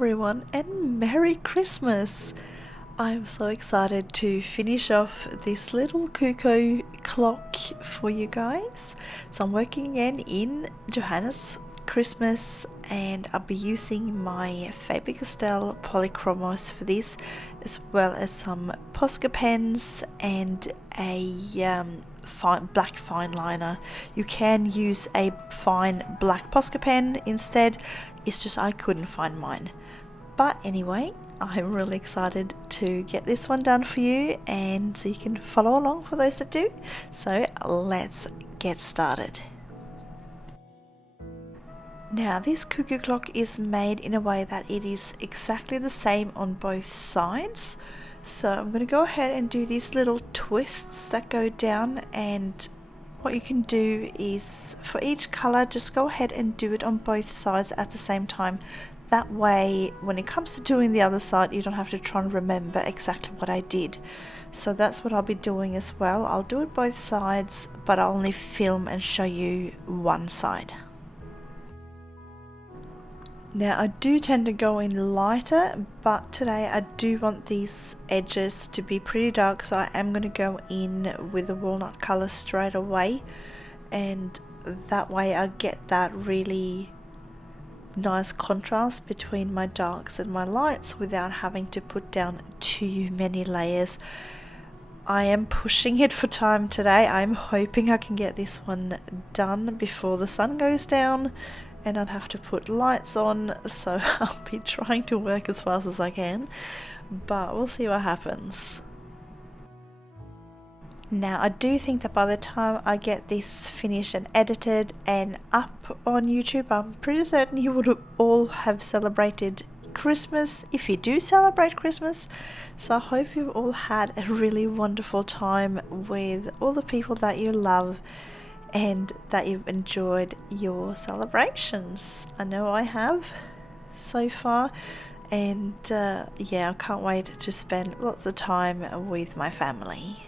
everyone, and Merry Christmas! I'm so excited to finish off this little cuckoo clock for you guys. So I'm working again in Johanna's Christmas, and I'll be using my Faber-Castell Polychromos for this, as well as some Posca pens and a black fine liner. You can use a fine black Posca pen instead, it's just I couldn't find mine. But anyway, I'm really excited to get this one done for you, and so you can follow along for those that do. So let's get started. Now this cuckoo clock is made in a way that it is exactly the same on both sides. So I'm going to go ahead and do these little twists that go down, and what you can do is for each colour just go ahead and do it on both sides at the same time. That way when it comes to doing the other side you don't have to try and remember exactly what I did. So that's what I'll be doing as well. I'll do it both sides, but I'll only film and show you one side. Now I do tend to go in lighter, but today I do want these edges to be pretty dark, so I am going to go in with the walnut colour straight away, and that way I get that really nice contrast between my darks and my lights without having to put down too many layers. I am pushing it for time today. I'm hoping I can get this one done before the sun goes down and I'd have to put lights on, so I'll be trying to work as fast as I can, but we'll see what happens. Now I do think that by the time I get this finished and edited and up on YouTube, I'm pretty certain you would all have celebrated Christmas, if you do celebrate Christmas. So I hope you've all had a really wonderful time with all the people that you love and that you've enjoyed your celebrations. I know I have so far, and yeah, I can't wait to spend lots of time with my family.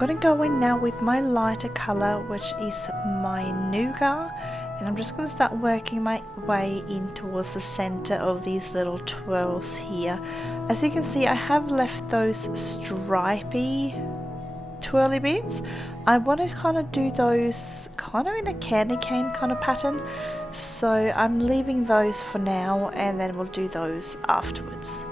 going to go in now with my lighter color, which is my Nougat, and I'm just going to start working my way in towards the center of these little twirls here. As you can see, I have left those stripy twirly bits. I want to kind of do those kind of in a candy cane kind of pattern, so I'm leaving those for now, and then we'll do those afterwards.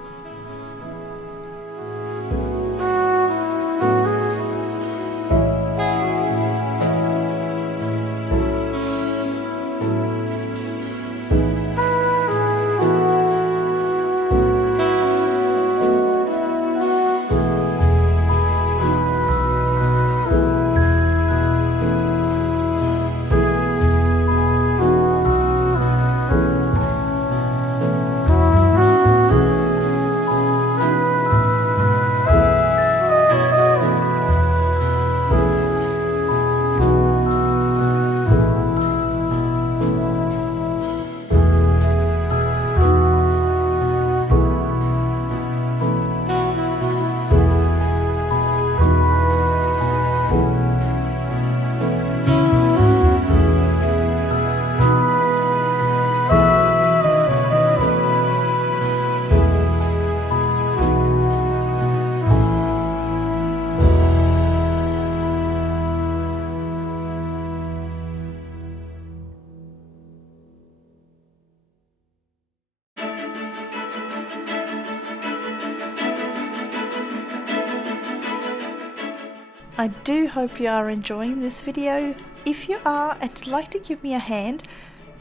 I do hope you are enjoying this video. If you are and would like to give me a hand,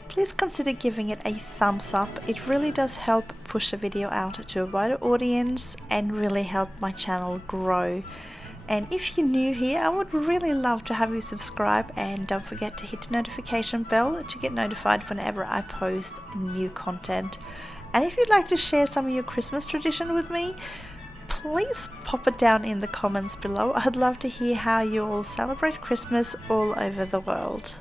please consider giving it a thumbs up. It really does help push the video out to a wider audience and really help my channel grow. And if you're new here, I would really love to have you subscribe, and don't forget to hit the notification bell to get notified whenever I post new content. And if you'd like to share some of your Christmas tradition with me, please pop it down in the comments below. I'd love to hear how you all celebrate Christmas all over the world.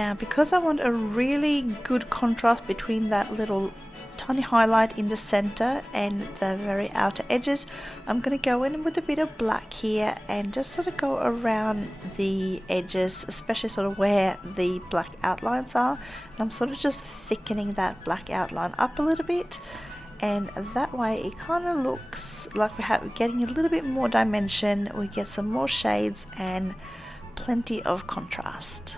Now, because I want a really good contrast between that little tiny highlight in the center and the very outer edges, I'm going to go in with a bit of black here and just sort of go around the edges, especially sort of where the black outlines are. And I'm sort of just thickening that black outline up a little bit, and that way it kind of looks like we're getting a little bit more dimension. We get some more shades and plenty of contrast.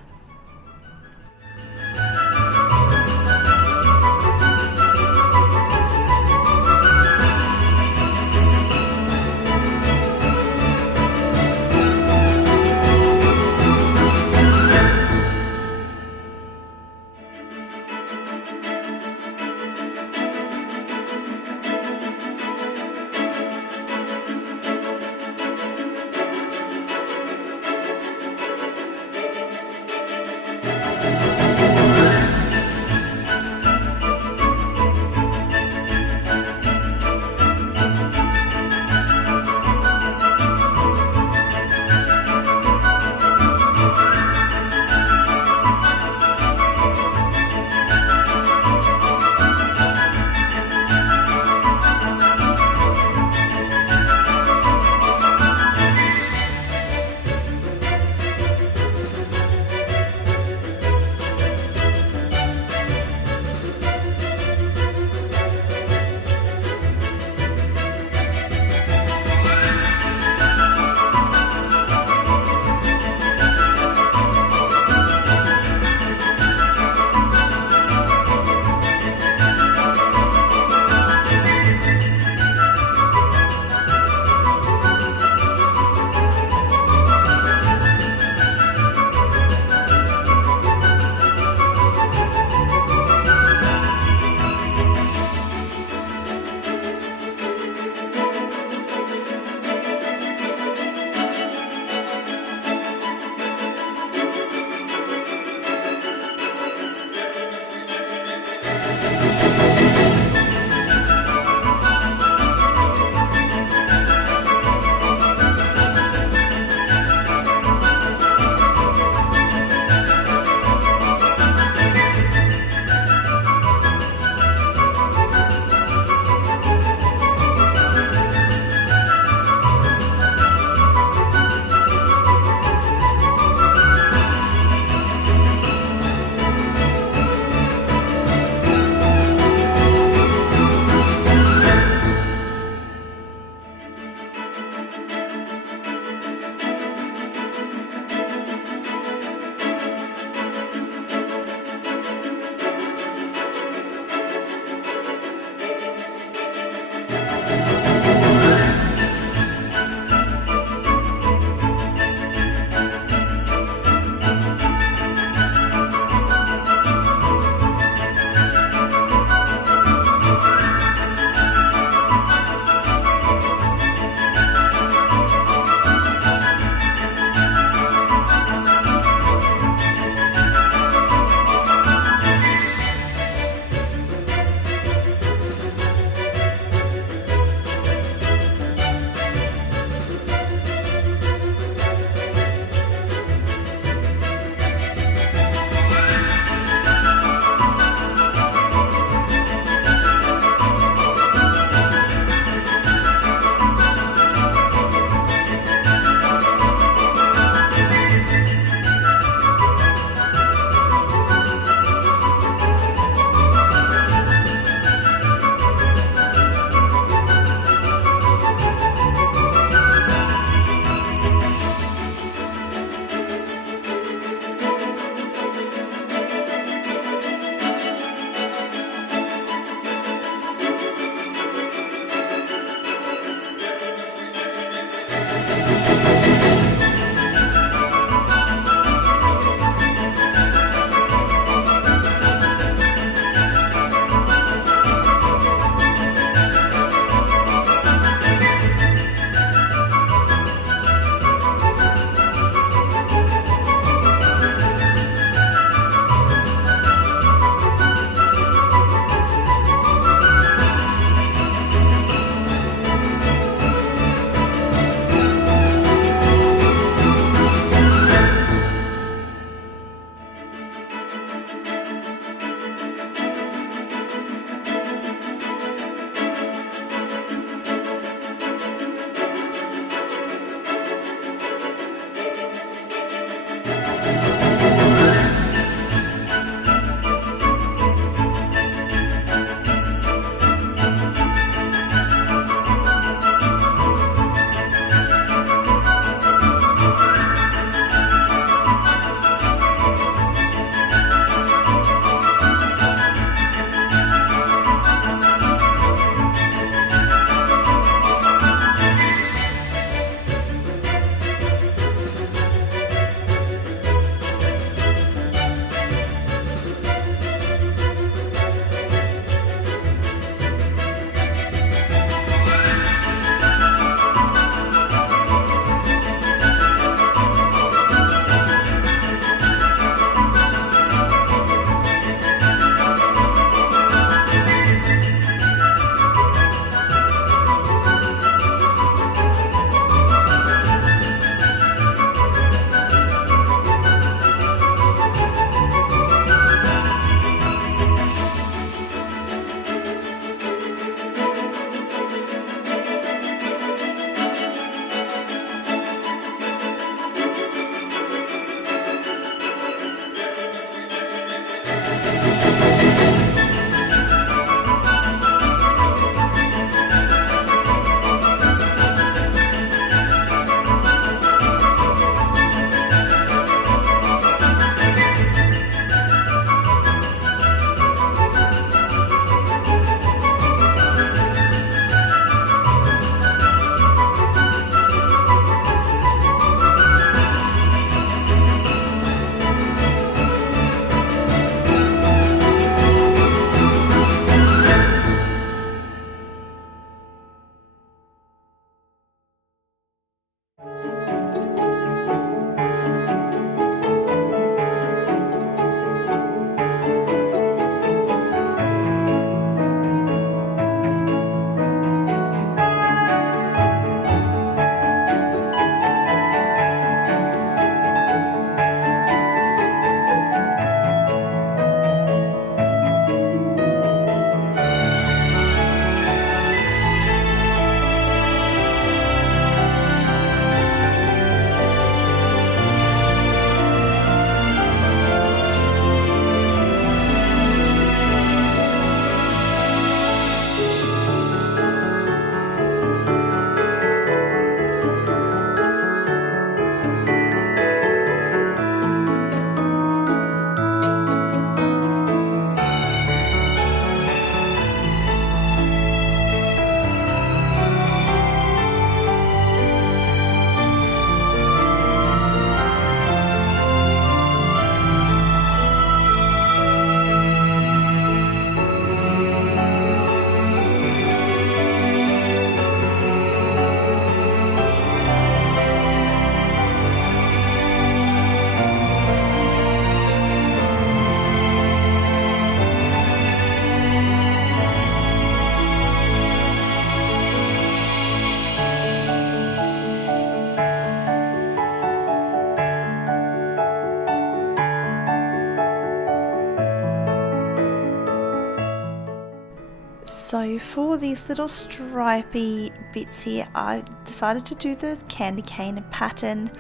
So for these little stripy bits here, I decided to do the candy cane pattern,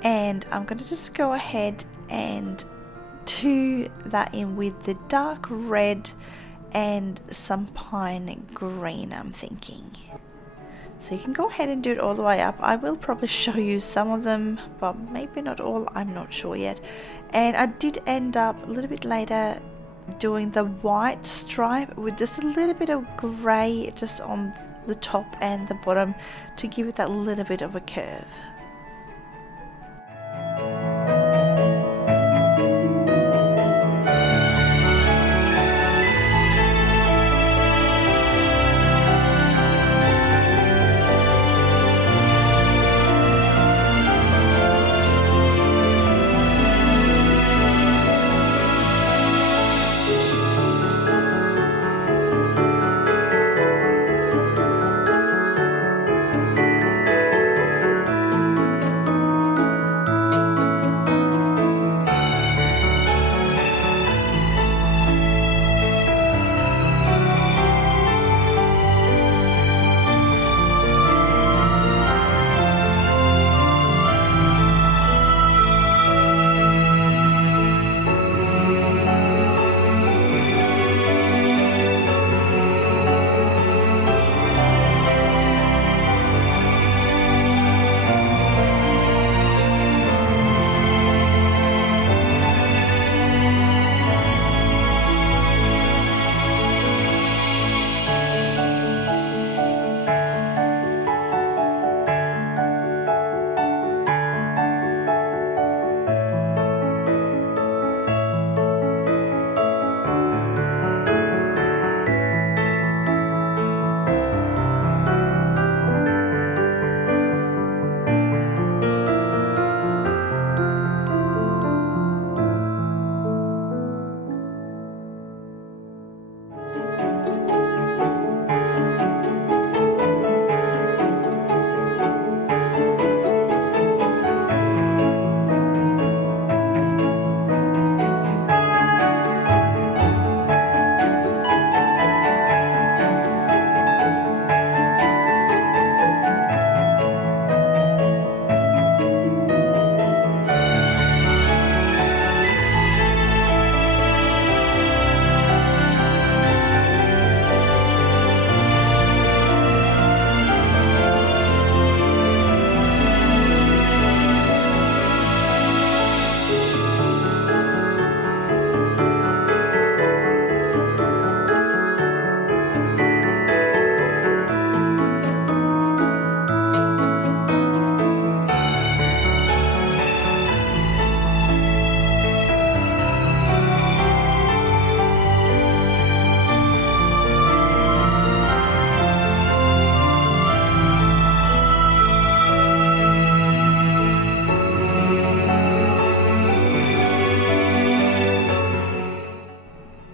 and I'm going to just go ahead and do that in with the dark red and some pine green, I'm thinking. So you can go ahead and do it all the way up. I will probably show you some of them, but maybe not all, I'm not sure yet. And I did end up a little bit later doing the white stripe with just a little bit of grey just on the top and the bottom to give it that little bit of a curve.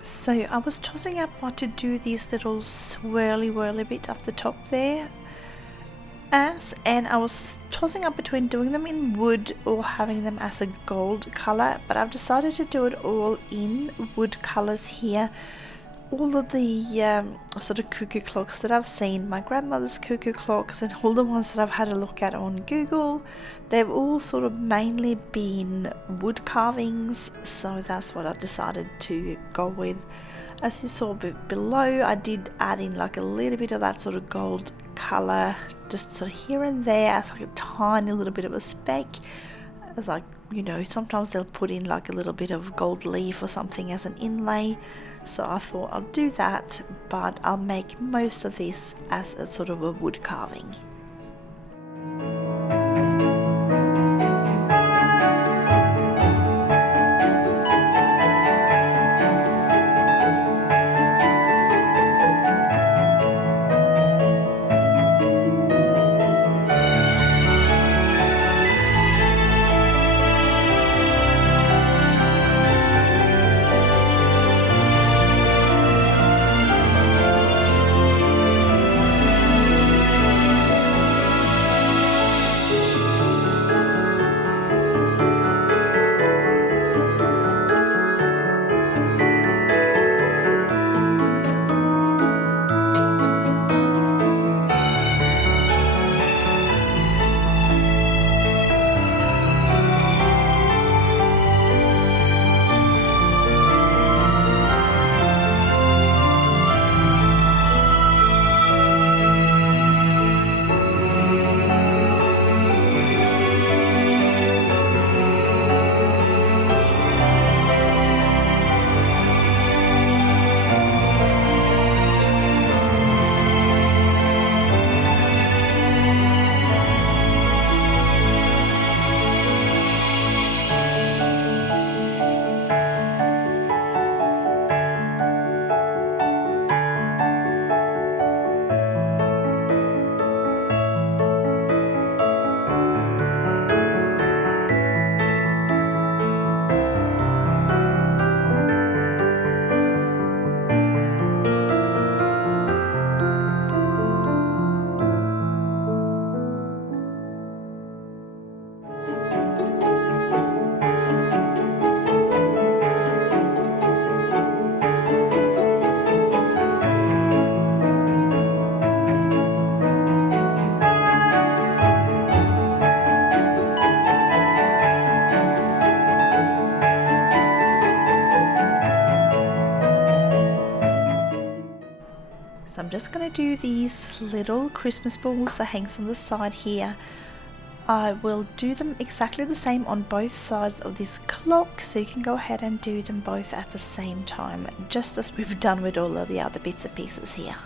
So I was tossing up what to do these little swirly whirly bit up the top there and I was tossing up between doing them in wood or having them as a gold colour, but I've decided to do it all in wood colours here. All of the sort of cuckoo clocks that I've seen, my grandmother's cuckoo clocks and all the ones that I've had a look at on Google, they've all sort of mainly been wood carvings, so that's what I decided to go with. As you saw below, I did add in like a little bit of that sort of gold colour, just sort of here and there as like a tiny little bit of a speck. As like, you know, sometimes they'll put in like a little bit of gold leaf or something as an inlay. So I thought I'll do that, but I'll make most of this as a sort of a wood carving. do these little Christmas balls that hangs on the side here, I will do them exactly the same on both sides of this clock, so you can go ahead and do them both at the same time, just as we've done with all of the other bits and pieces here.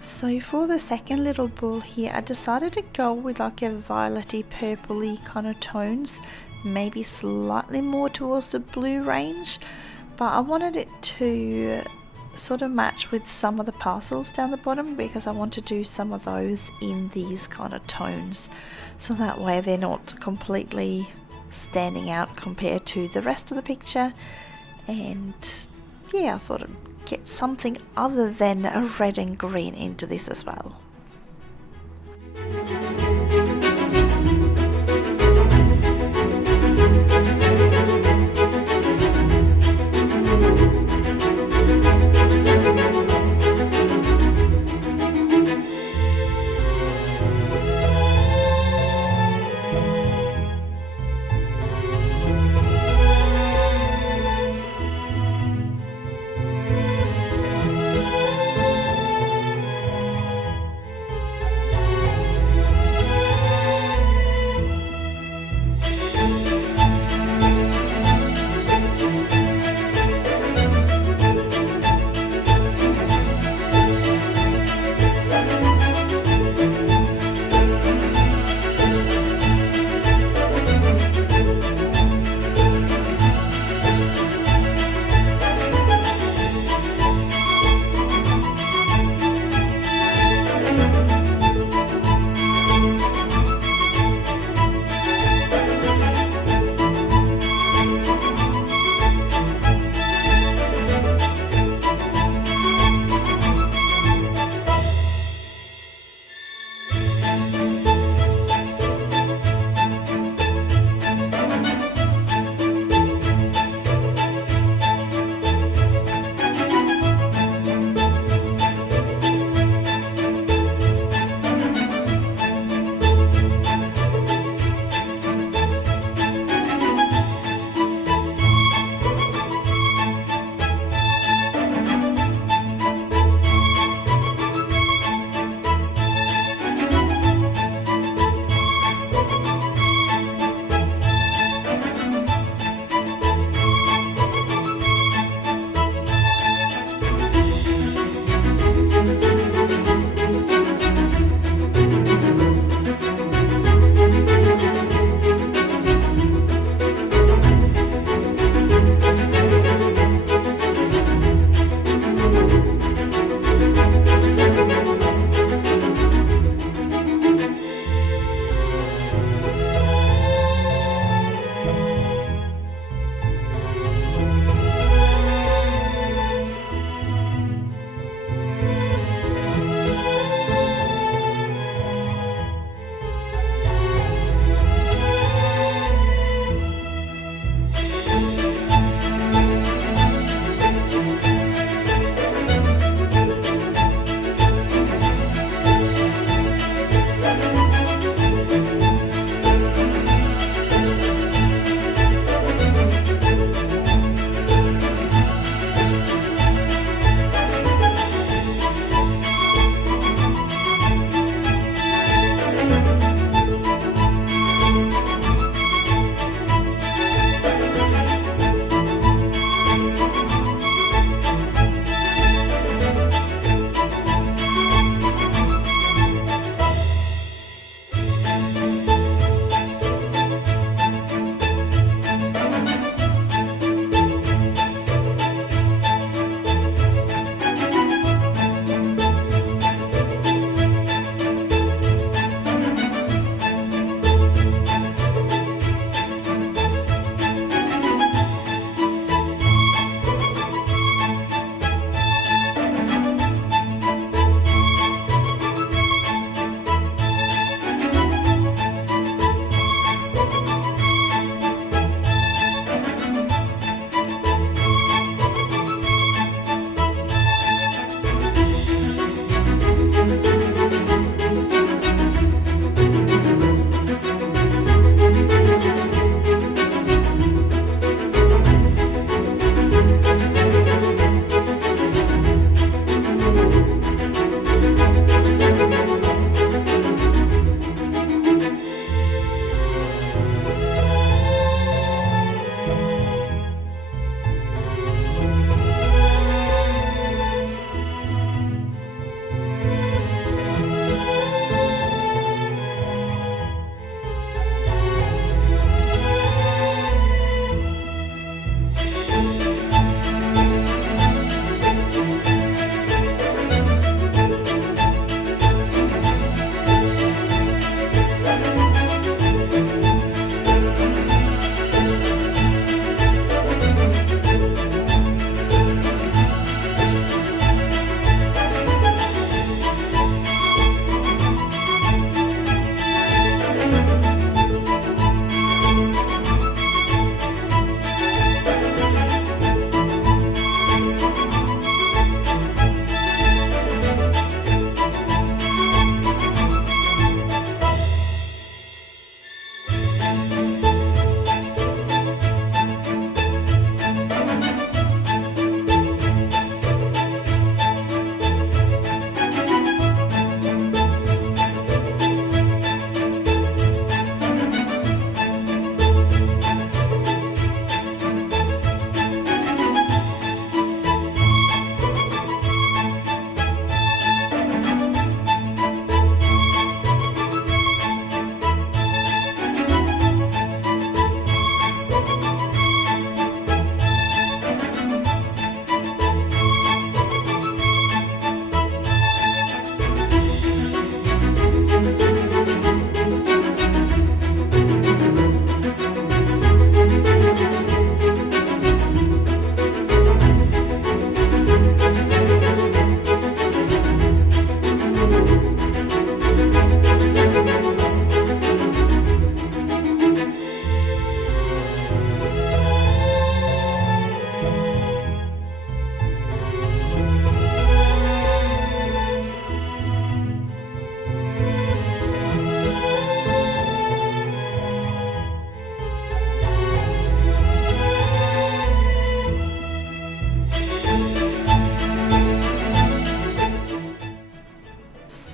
So for the second little ball here, I decided to go with like a violety purpley kind of tones, maybe slightly more towards the blue range, but I wanted it to sort of match with some of the parcels down the bottom because I want to do some of those in these kind of tones, so that way they're not completely standing out compared to the rest of the picture. And yeah, I thought I'd get something other than a red and green into this as well.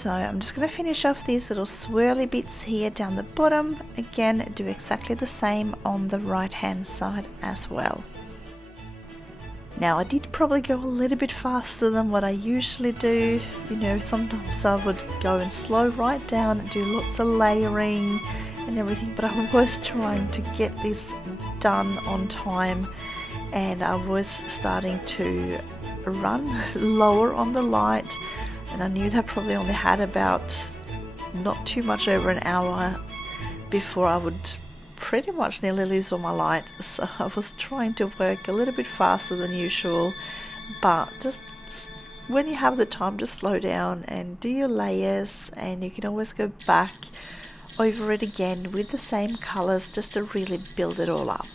So I'm just going to finish off these little swirly bits here down the bottom. Again, do exactly the same on the right hand side as well. Now I did probably go a little bit faster than what I usually do. You know, sometimes I would go and slow right down and do lots of layering and everything, but I was trying to get this done on time, and I was starting to run lower on the light, and I knew that I probably only had about not too much over an hour before I would pretty much nearly lose all my light. So I was trying to work a little bit faster than usual, but just when you have the time to slow down and do your layers, and you can always go back over it again with the same colors just to really build it all up.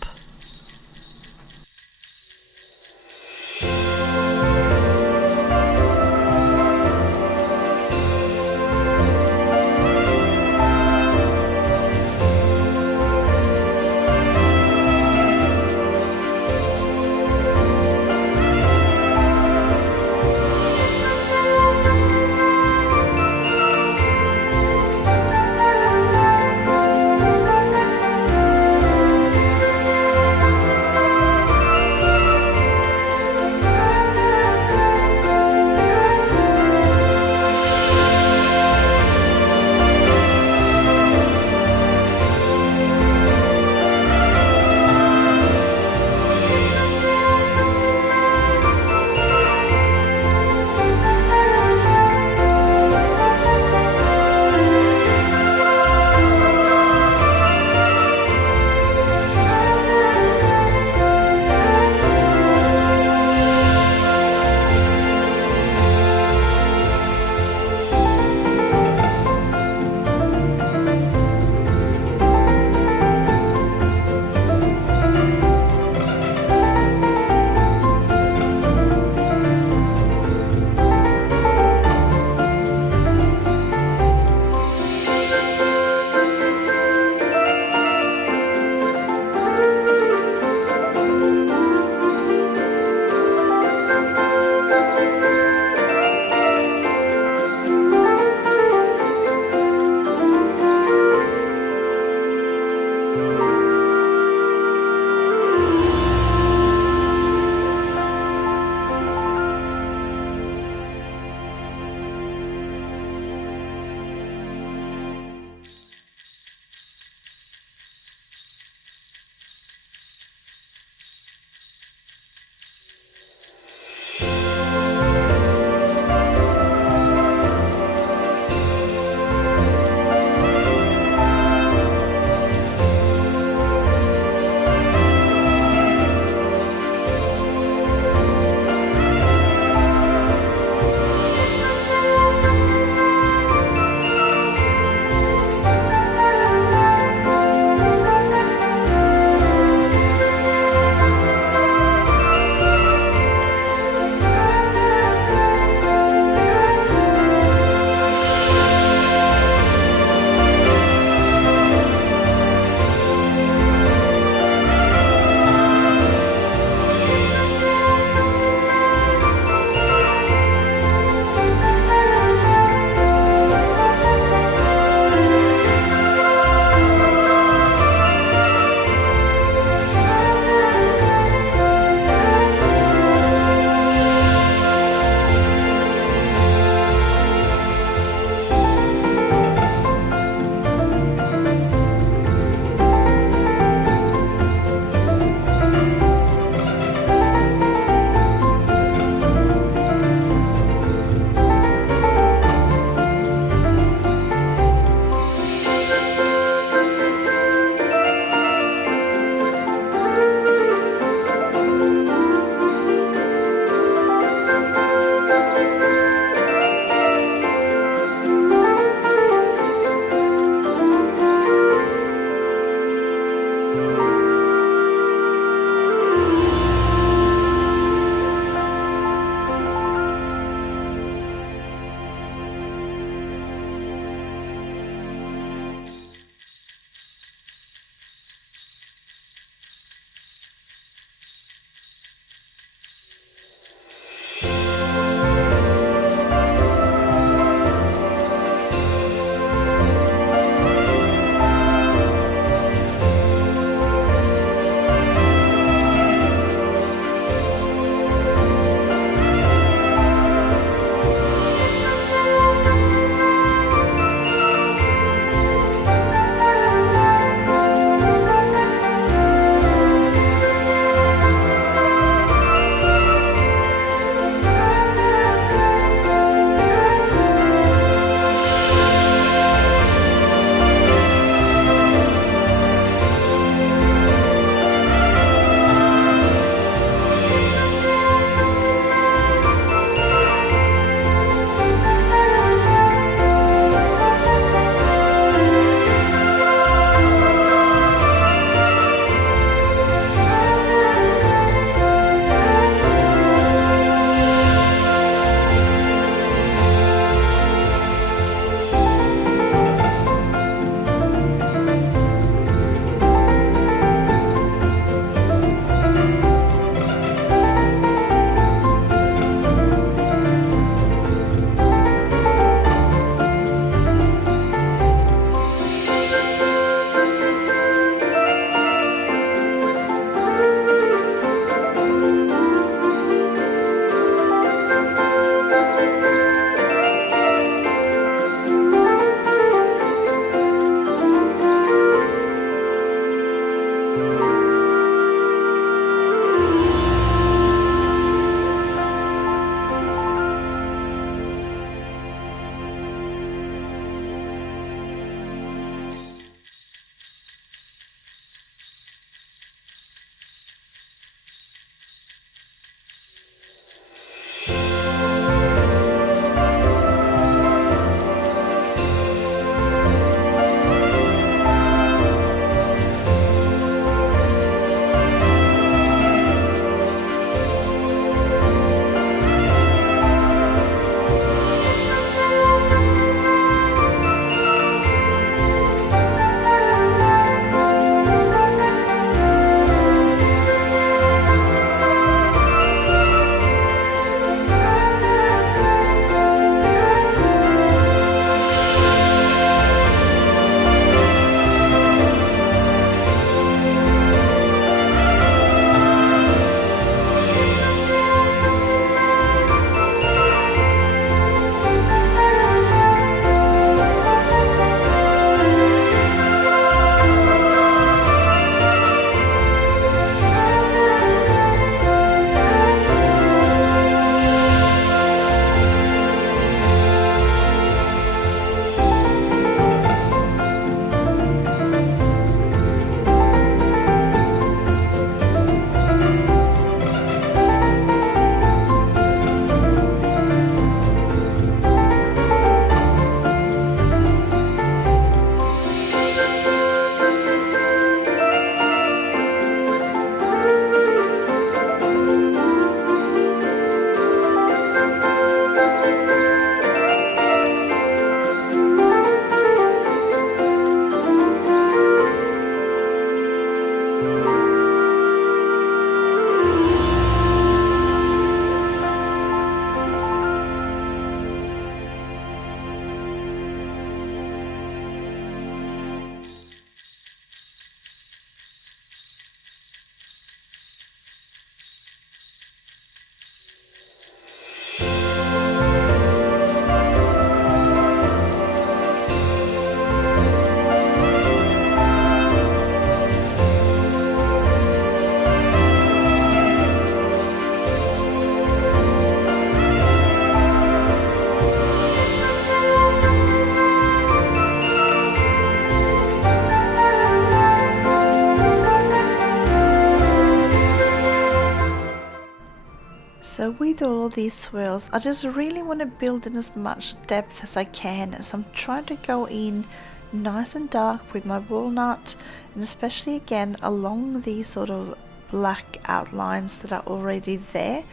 with all these swirls, I just really want to build in as much depth as I can. So I'm trying to go in nice and dark with my walnut, and especially again along these sort of black outlines that are already there.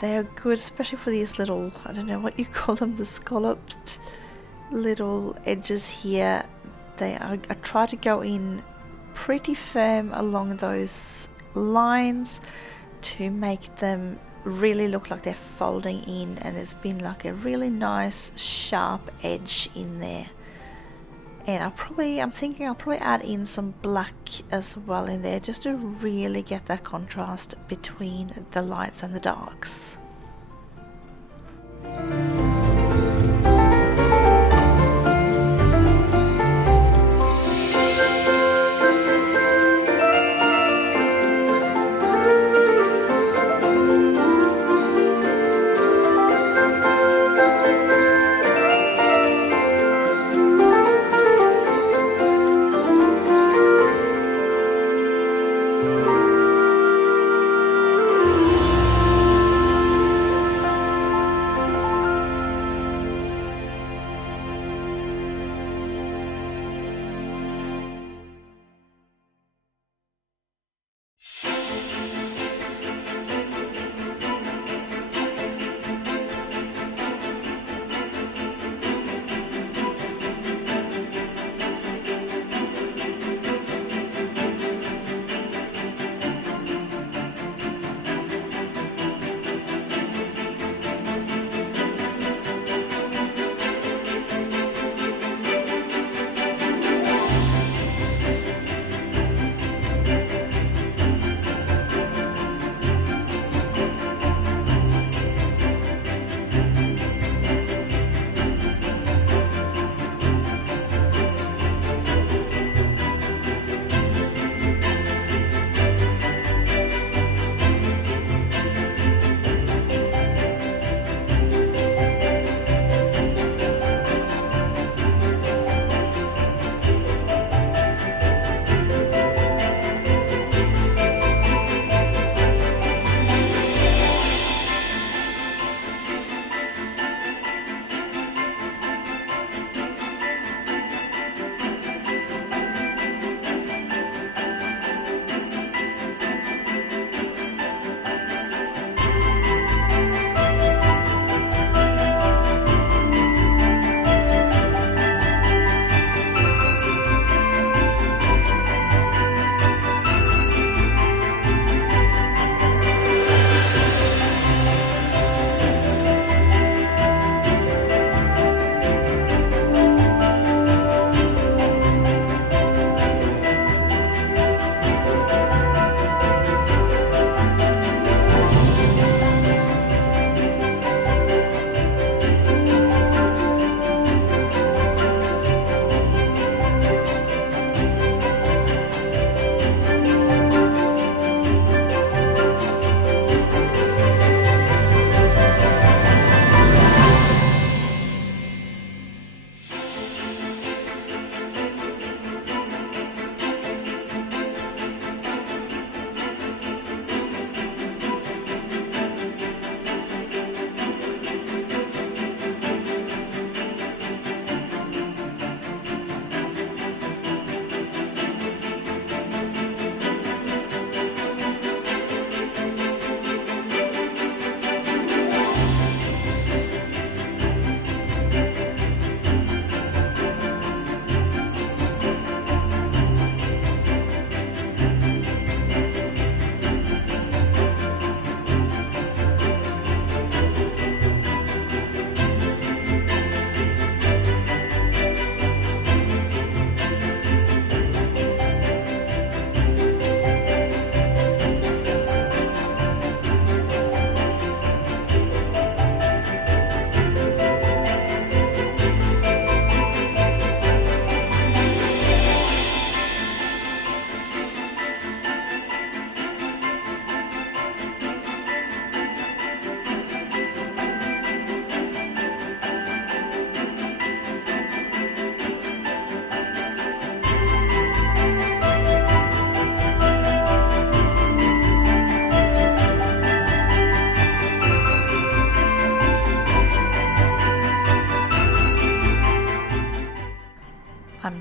They're good, especially for these little, I don't know what you call them, the scalloped little edges here. I try to go in pretty firm along those lines to make them really look like they're folding in, and there's been like a really nice sharp edge in there. And I'm thinking I'll probably add in some black as well in there, just to really get that contrast between the lights and the darks.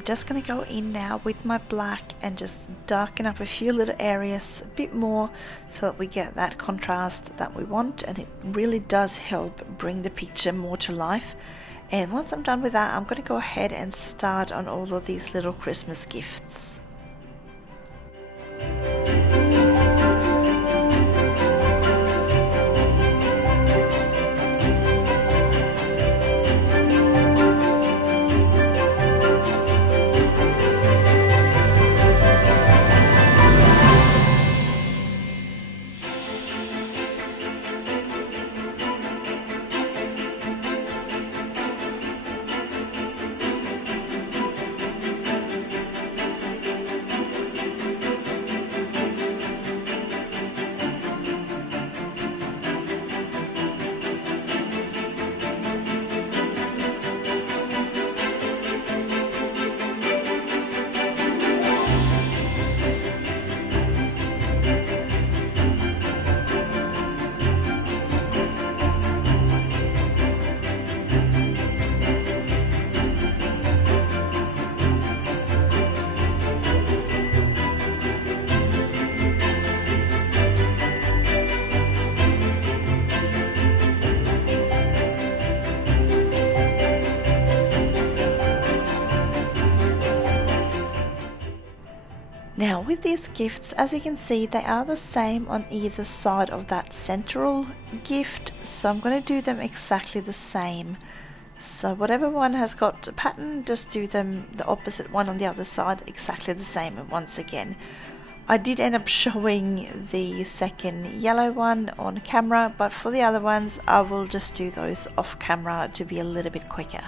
just going to go in now with my black and just darken up a few little areas a bit more so that we get that contrast that we want, and it really does help bring the picture more to life. And once I'm done with that, I'm going to go ahead and start on all of these little Christmas gifts. Now with these gifts, as you can see, they are the same on either side of that central gift, so I'm going to do them exactly the same. So whatever one has got a pattern, just do them the opposite one on the other side exactly the same. And once again, I did end up showing the second yellow one on camera, but for the other ones I will just do those off camera to be a little bit quicker.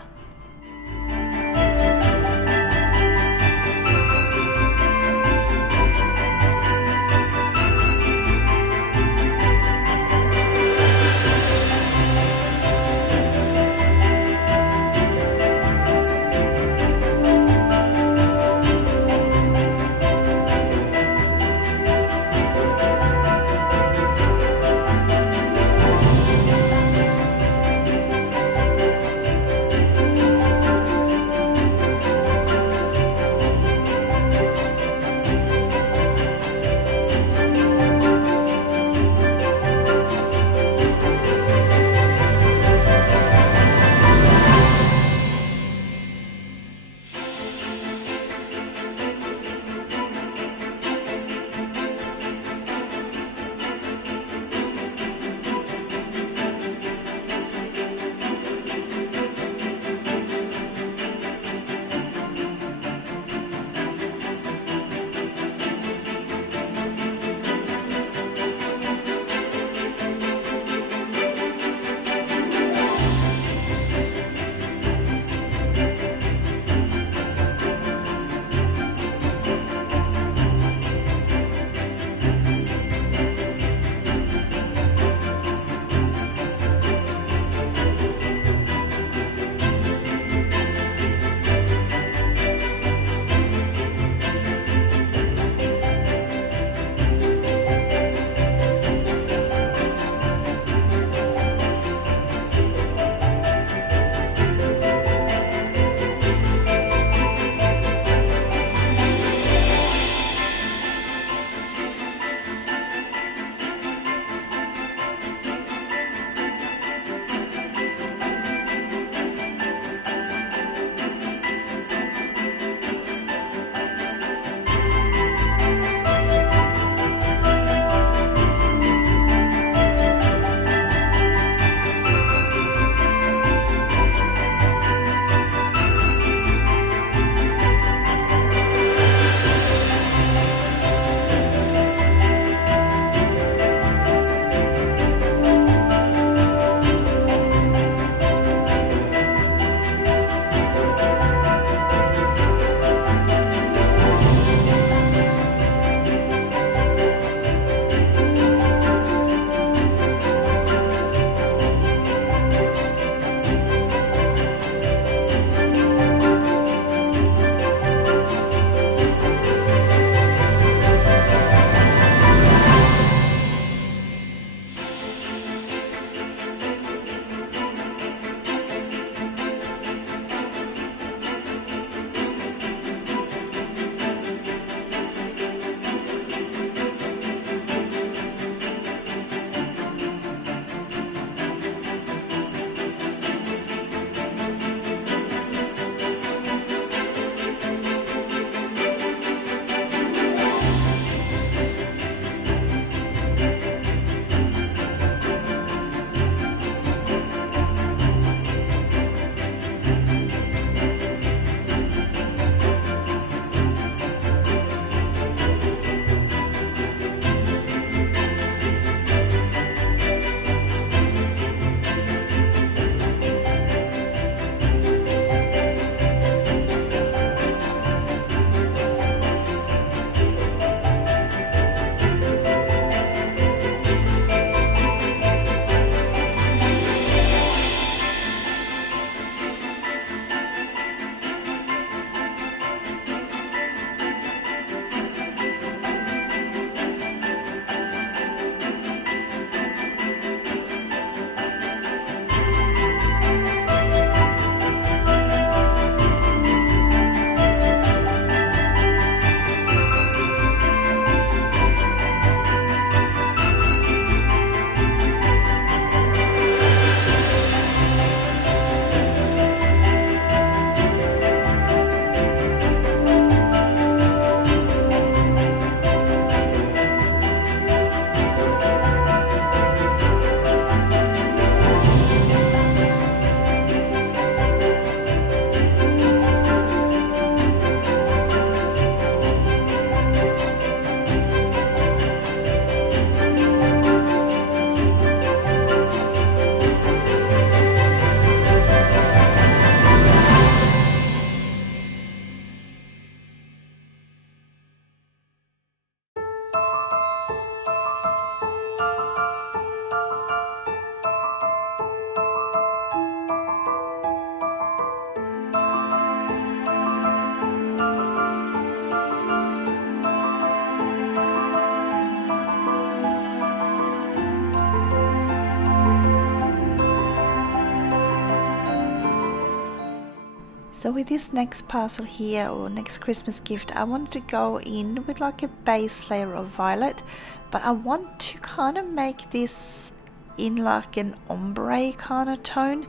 So with this next parcel here, or next Christmas gift, I wanted to go in with like a base layer of violet, but I want to kind of make this in like an ombre kind of tone.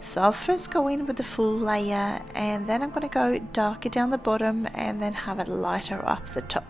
So I'll first go in with the full layer, and then I'm going to go darker down the bottom and then have it lighter up the top.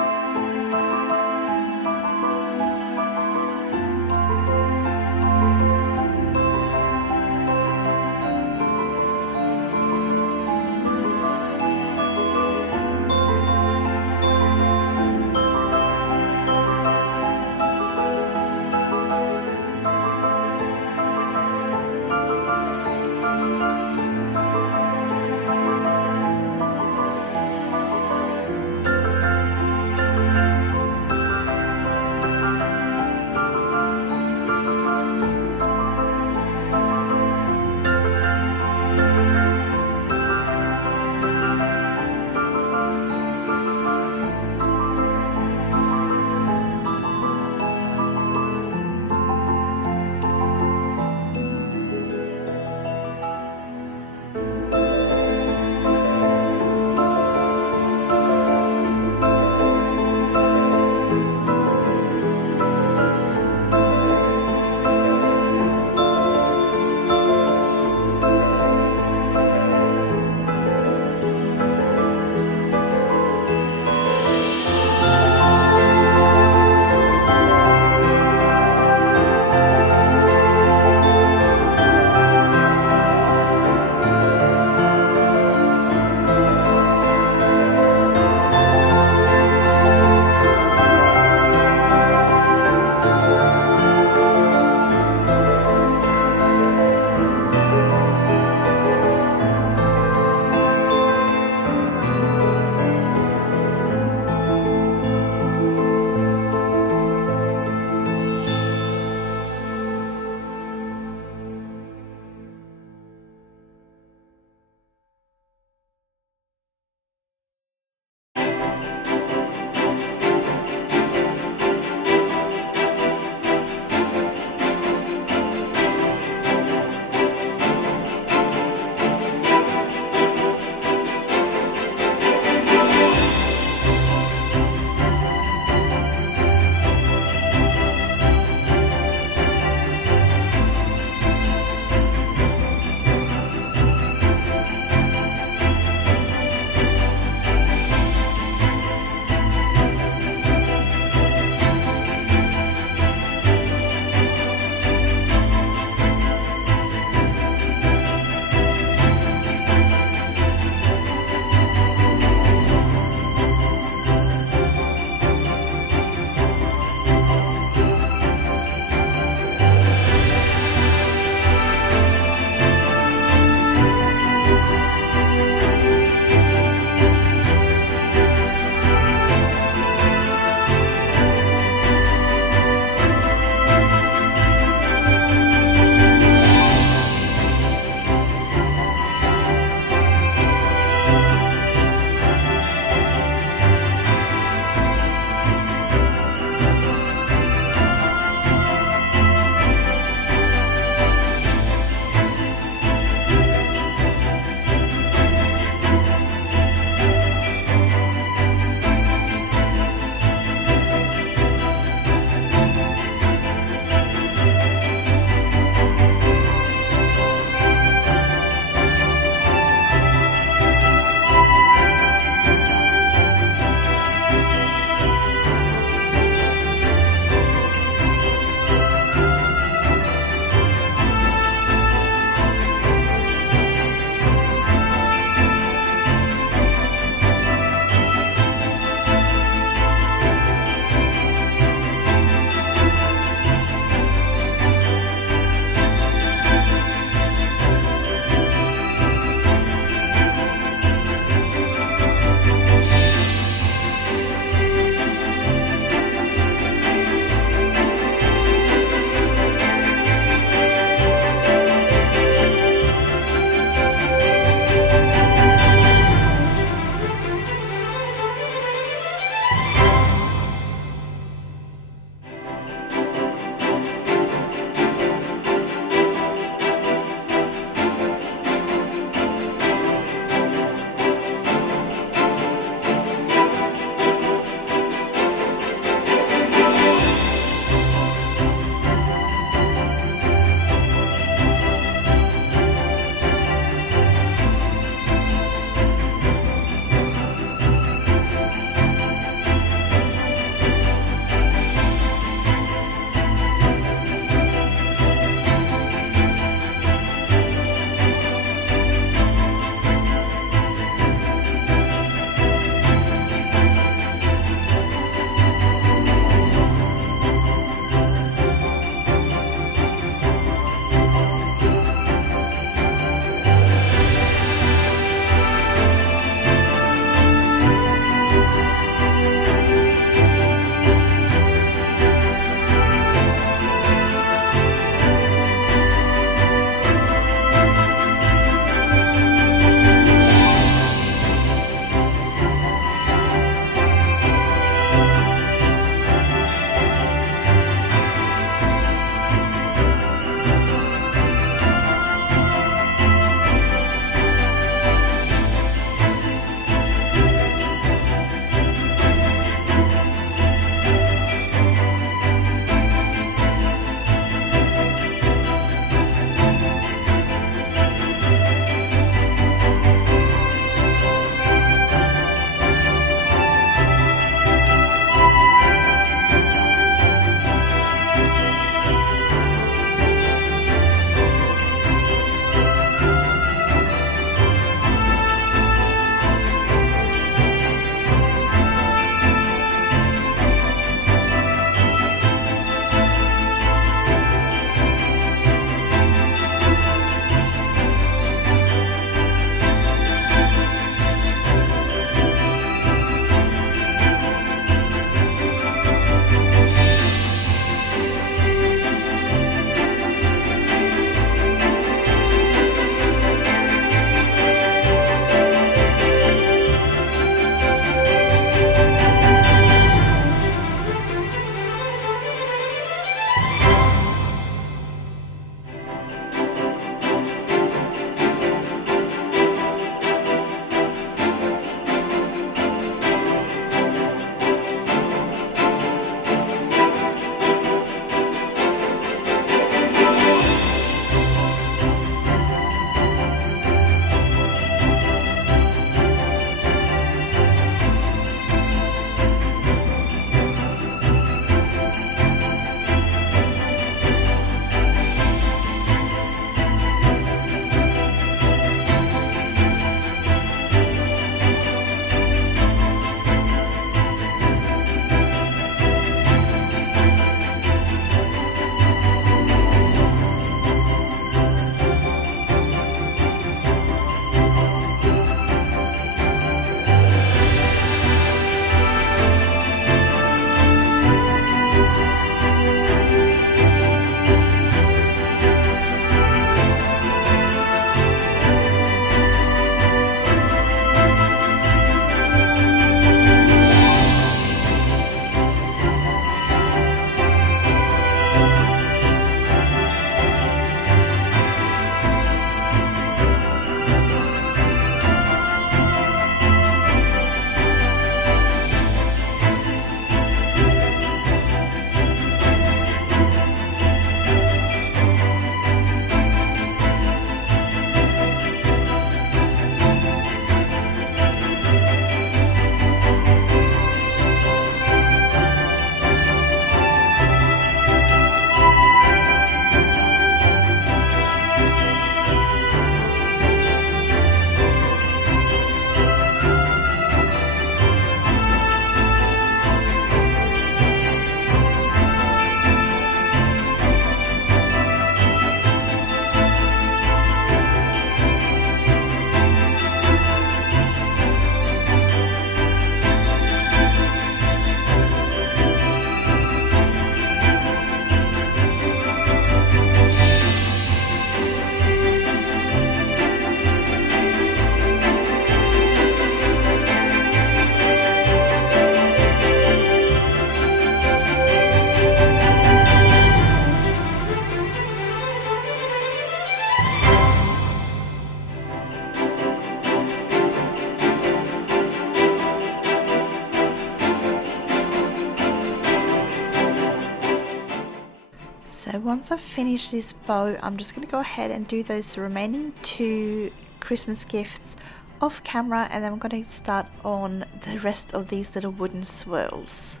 So once I've finished this bow, I'm just going to go ahead and do those remaining 2 Christmas gifts off camera, and then I'm going to start on the rest of these little wooden swirls.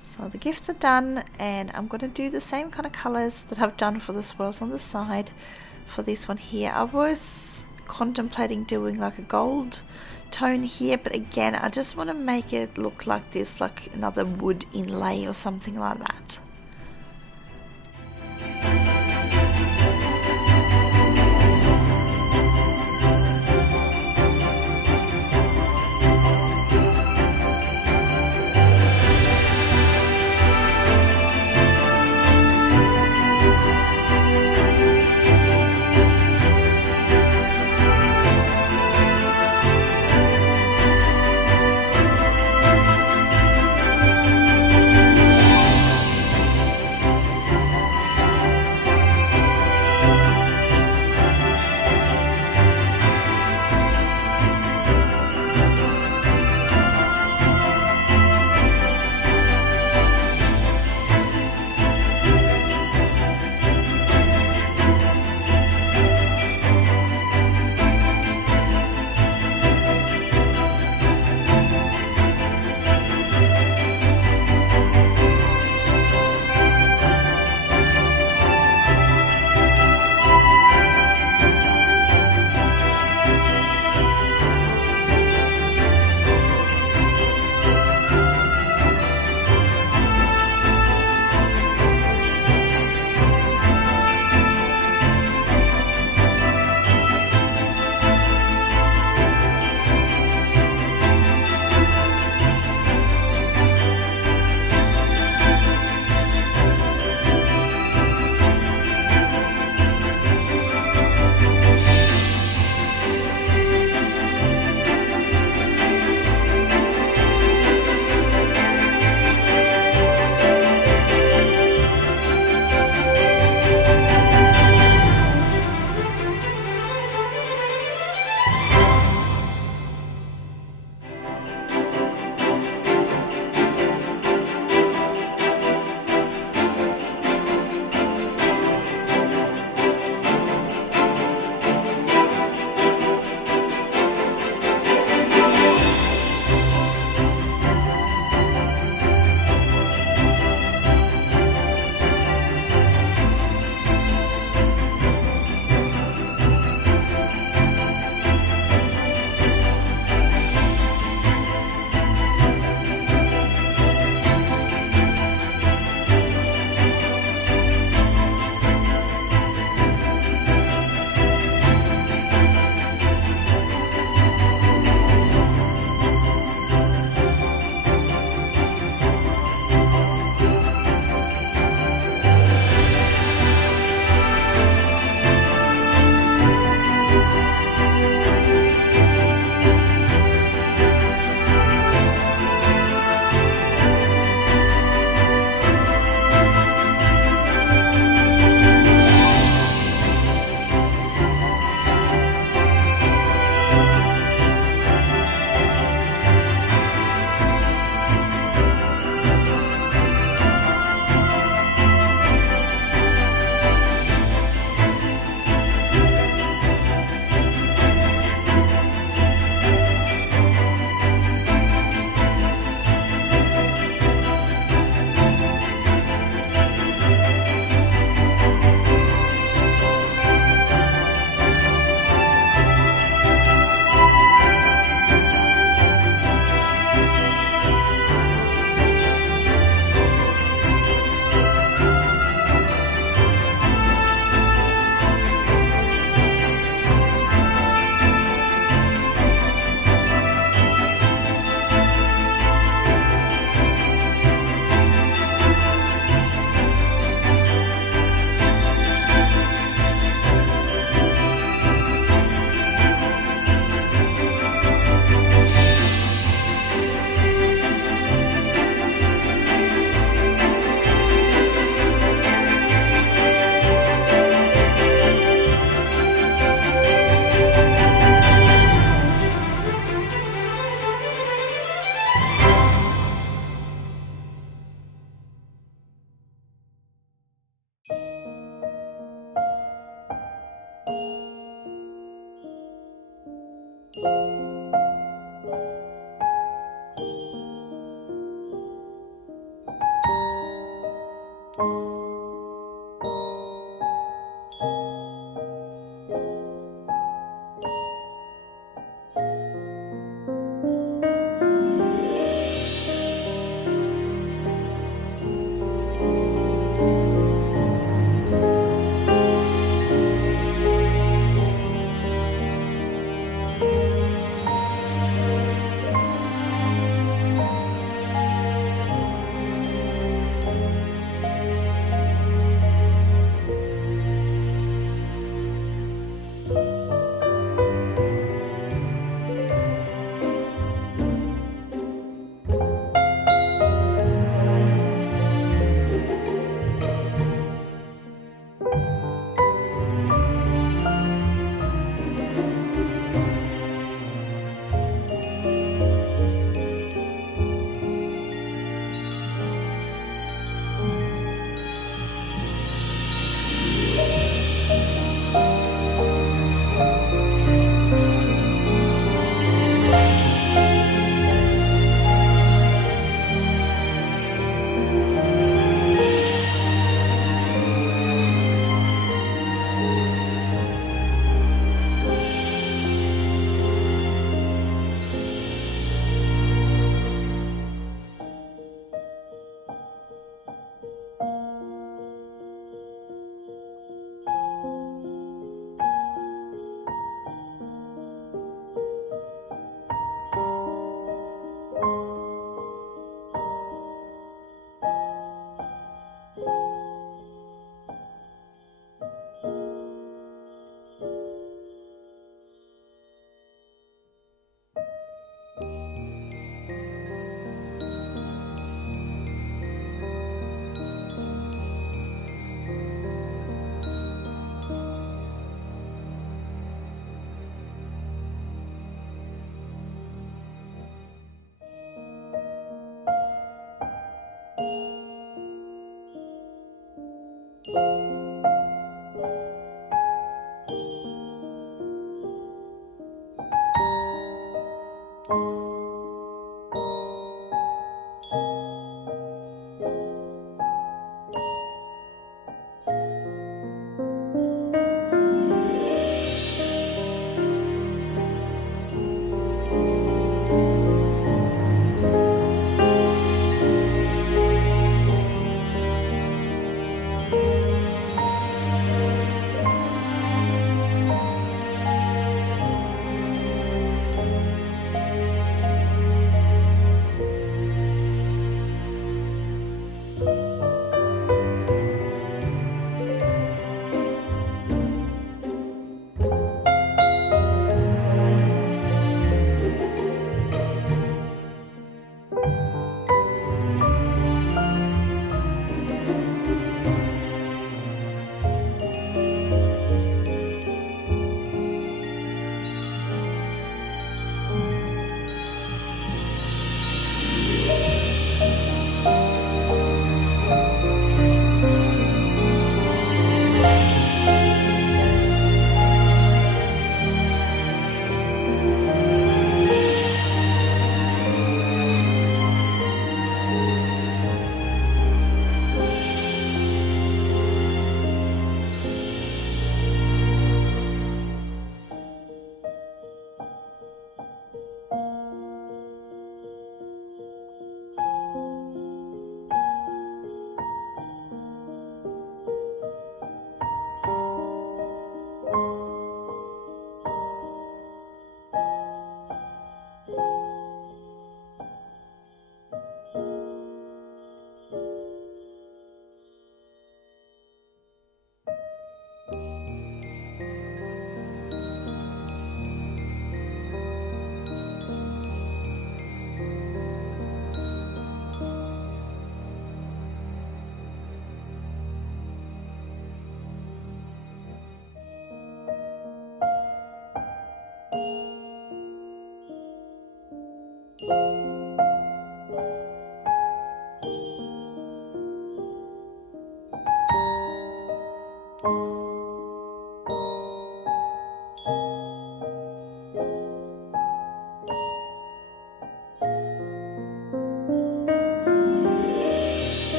So the gifts are done, and I'm going to do the same kind of colors that I've done for the swirls on the side for this one here. I was contemplating doing like a gold tone here, but again, I just want to make it look like this, like another wood inlay or something like that.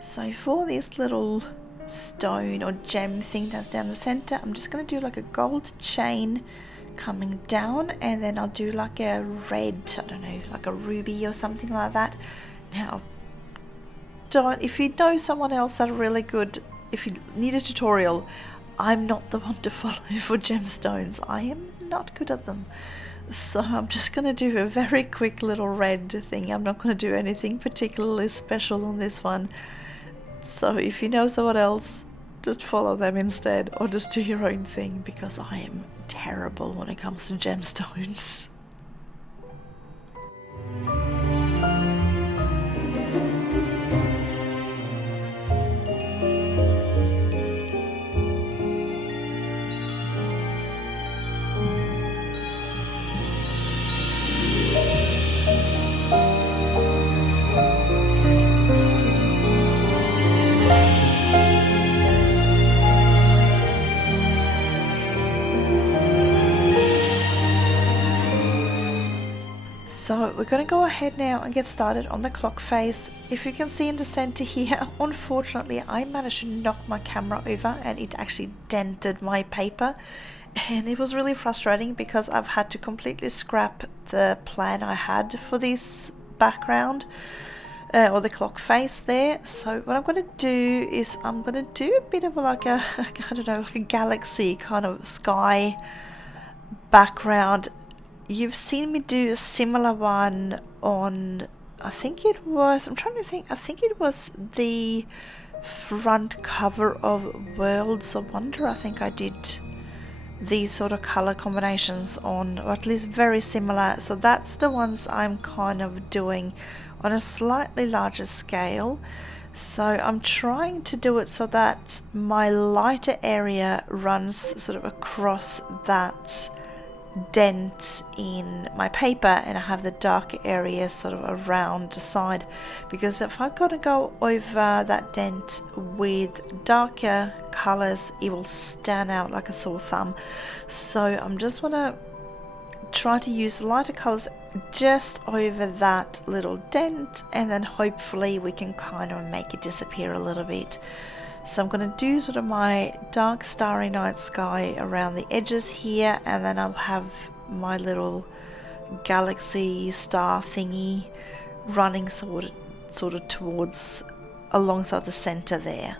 So for this little stone or gem thing that's down the center, I'm just going to do like a gold chain coming down, and then I'll do like a red, I don't know, like a ruby or something like that. Now, if you know someone else that are really good, if you need a tutorial, I'm not the one to follow for gemstones. I am not good at them. So I'm just going to do a very quick little red thing. I'm not going to do anything particularly special on this one. So if you know someone else, just follow them instead, or just do your own thing, because I am terrible when it comes to gemstones. So we're going to go ahead now and get started on the clock face. If you can see in the center here, unfortunately I managed to knock my camera over and it actually dented my paper, and it was really frustrating because I've had to completely scrap the plan I had for this background or the clock face there. So what I'm going to do is I'm going to do a bit of like a, I don't know, like a galaxy kind of sky background. You've seen me do a similar one on, I think it was, I'm trying to think, I think it was the front cover of Worlds of Wonder. I think I did these sort of color combinations on, or at least very similar. So that's the ones I'm kind of doing on a slightly larger scale. So I'm trying to do it so that my lighter area runs sort of across that dent in my paper, and I have the darker areas sort of around the side, because if I'm gonna go over that dent with darker colors, it will stand out like a sore thumb. So I'm just wanna try to use lighter colours just over that little dent, and then hopefully we can kind of make it disappear a little bit. So I'm going to do sort of my dark starry night sky around the edges here, and then I'll have my little galaxy star thingy running sort of towards alongside the center there.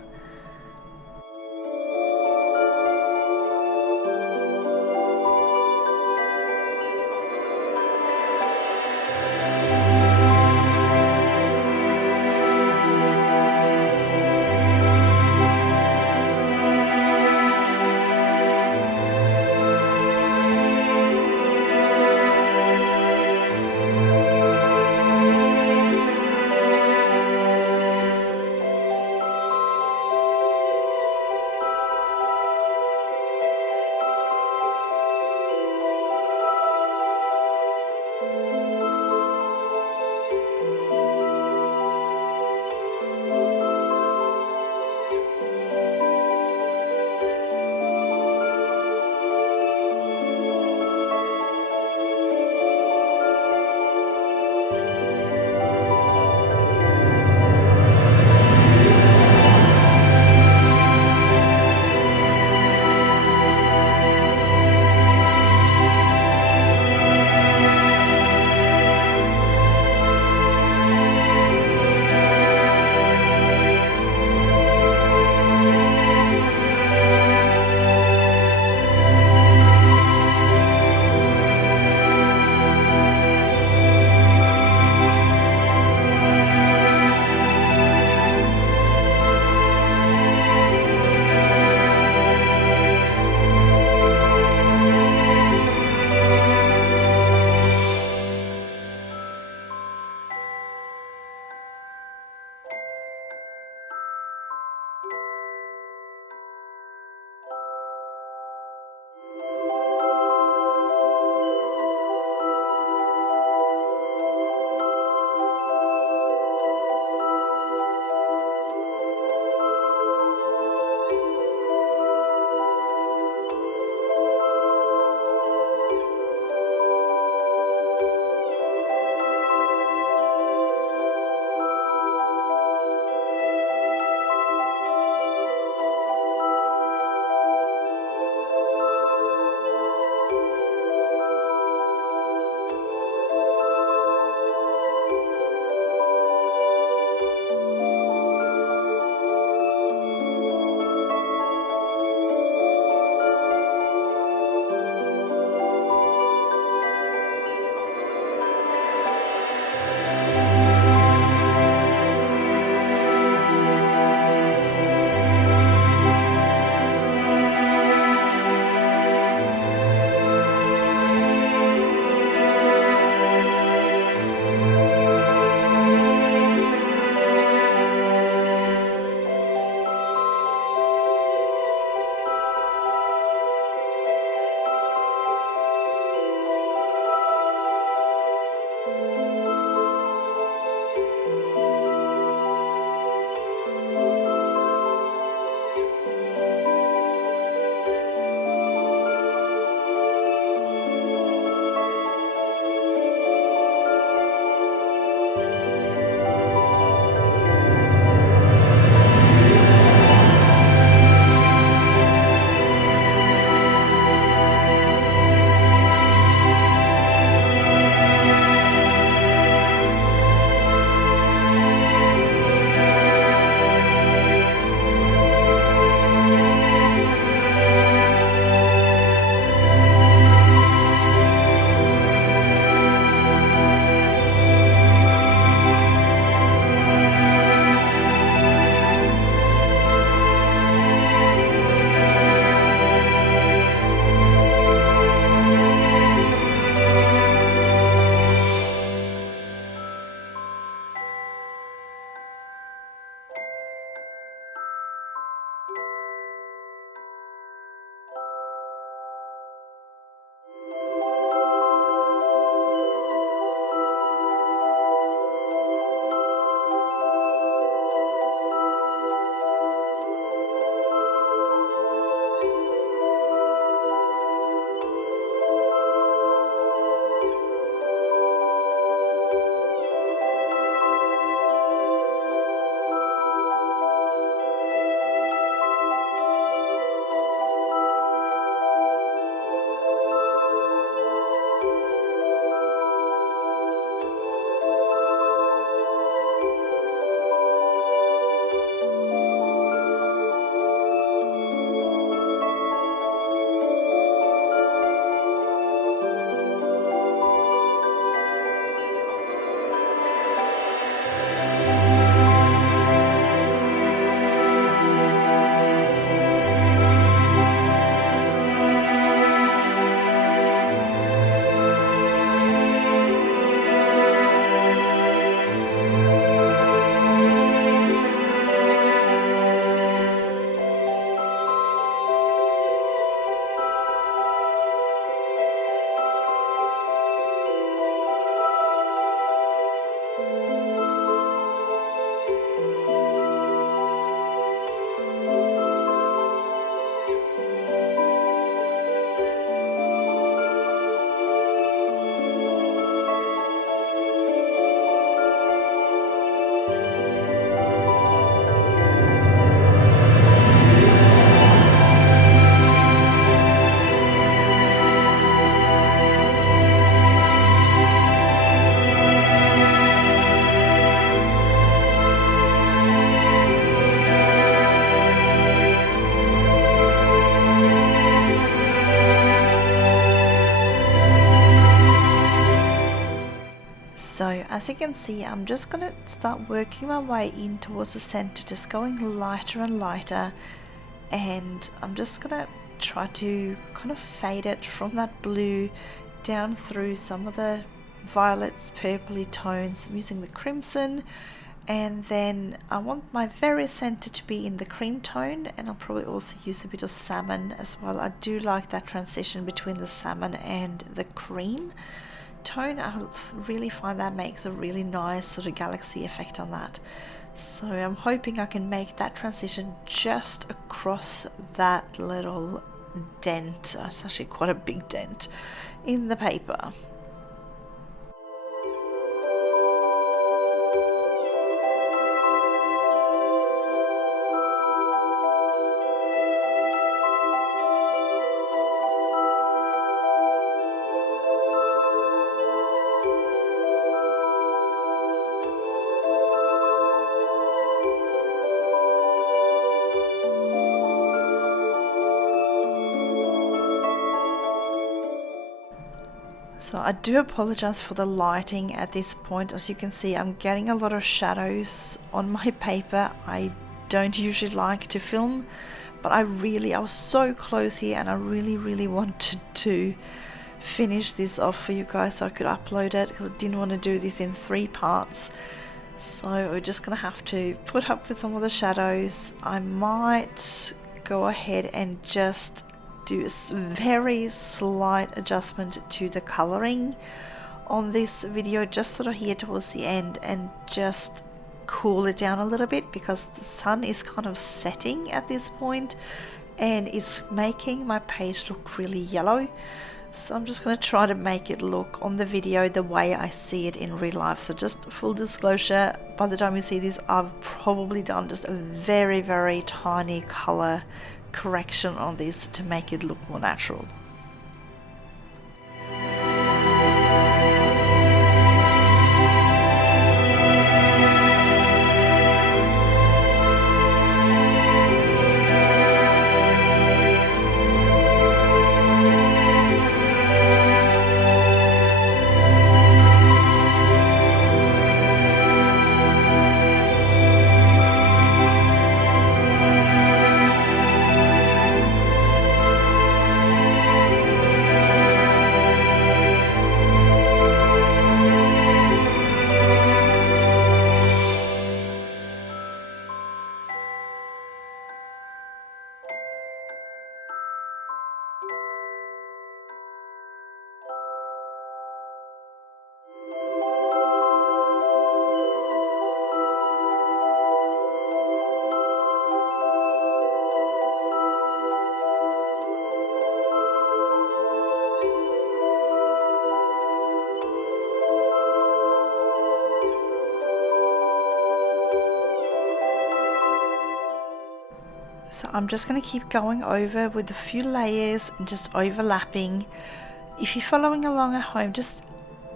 as you can see, I'm just going to start working my way in towards the center, just going lighter and lighter, and I'm just going to try to kind of fade it from that blue down through some of the violets, purpley tones. I'm using the crimson, and then I want my very center to be in the cream tone, and I'll probably also use a bit of salmon as well. I do like that transition between the salmon and the cream tone. I really find that makes a really nice sort of galaxy effect on that. So I'm hoping I can make that transition just across that little dent. It's actually quite a big dent in the paper. So I do apologize for the lighting at this point. As you can see, I'm getting a lot of shadows on my paper. I don't usually like to film, but I was so close here, and I really wanted to finish this off for you guys so I could upload it, because I didn't want to do this in 3 parts. So we're just gonna have to put up with some of the shadows. I might go ahead and just do a very slight adjustment to the coloring on this video, just sort of here towards the end, and just cool it down a little bit, because the sun is kind of setting at this point and it's making my page look really yellow. So I'm just going to try to make it look on the video the way I see it in real life. So just full disclosure, by the time you see this, I've probably done just a very tiny color correction on this to make it look more natural. So I'm just going to keep going over with a few layers and just overlapping. If you're following along at home, just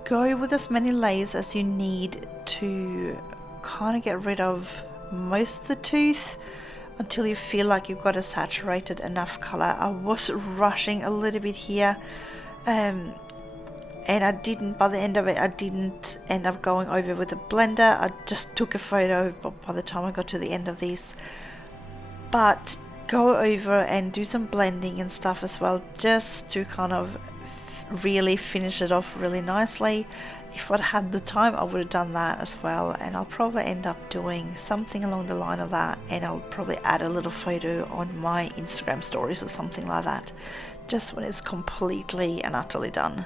go with as many layers as you need to kind of get rid of most of the tooth until you feel like you've got a saturated enough color. I was rushing a little bit here, and I didn't, by the end of it, I didn't end up going over with a blender. I just took a photo by the time I got to the end of this. But go over and do some blending and stuff as well, just to kind of really finish it off really nicely. If I'd had the time, I would have done that as well, and I'll probably end up doing something along the line of that, and I'll probably add a little photo on my Instagram stories or something like that, just when it's completely and utterly done.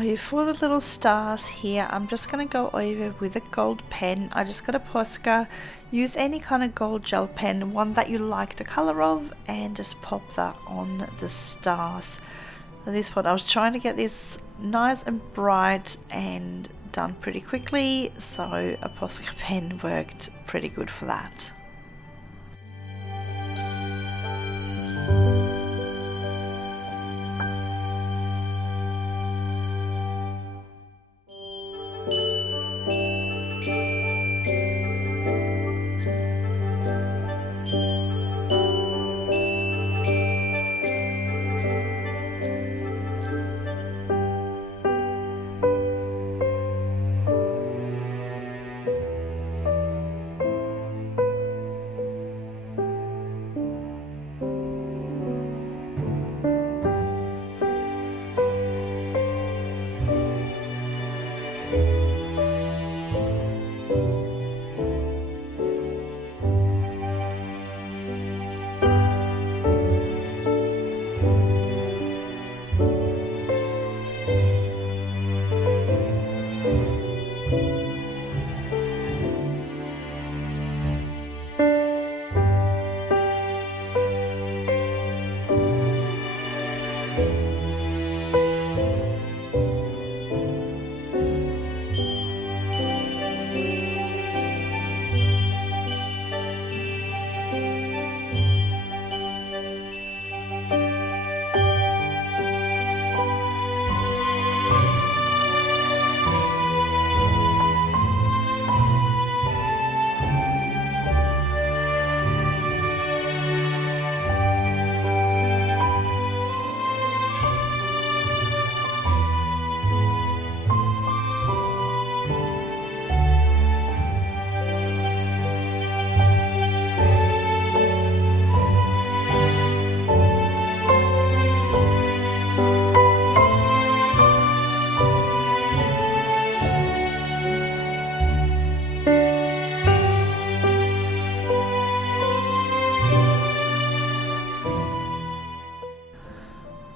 So for the little stars here, I'm just going to go over with a gold pen. I just got a Posca. Use any kind of gold gel pen, one that you like the color of, and just pop that on the stars. At this point I was trying to get this nice and bright and done pretty quickly, so a Posca pen worked pretty good for that.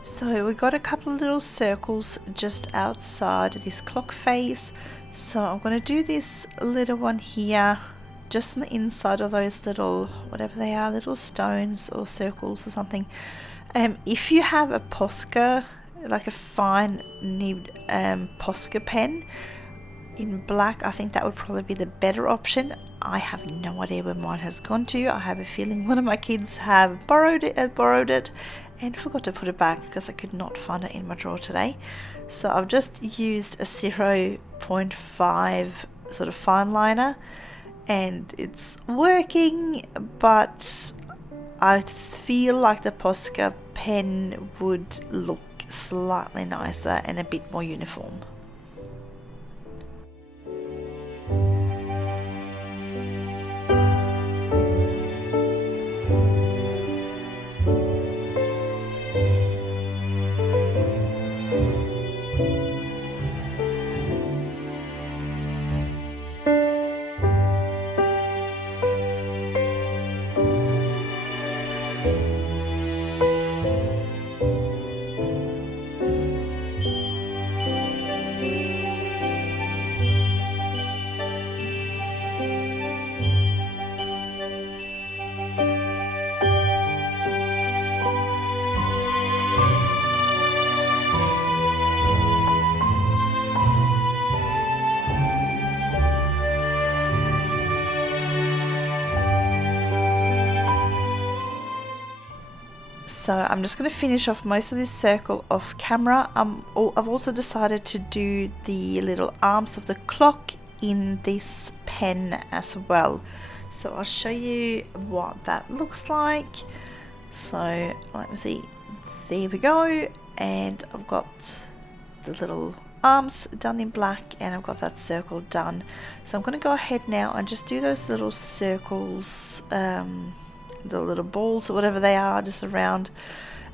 So we got a couple of little circles just outside this clock face, so I'm going to do this little one here just on the inside of those little, whatever they are, little stones or circles or something. If you have a Posca, like a fine nibbed Posca pen in black, I think that would probably be the better option. I have no idea where mine has gone to. I have a feeling one of my kids have borrowed it and forgot to put it back because I could not find it in my drawer today. So I've just used a 0.5 sort of fine liner and it's working, but I feel like the Posca pen would look slightly nicer and a bit more uniform. So I'm just going to finish off most of this circle off camera. I've also decided to do the little arms of the clock in this pen as well. So I'll show you what that looks like. So let me see. There we go. And I've got the little arms done in black and I've got that circle done. So I'm going to go ahead now and just do those little circles, the little balls or whatever they are just around.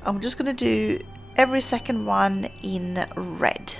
I'm just going to do every second one in red.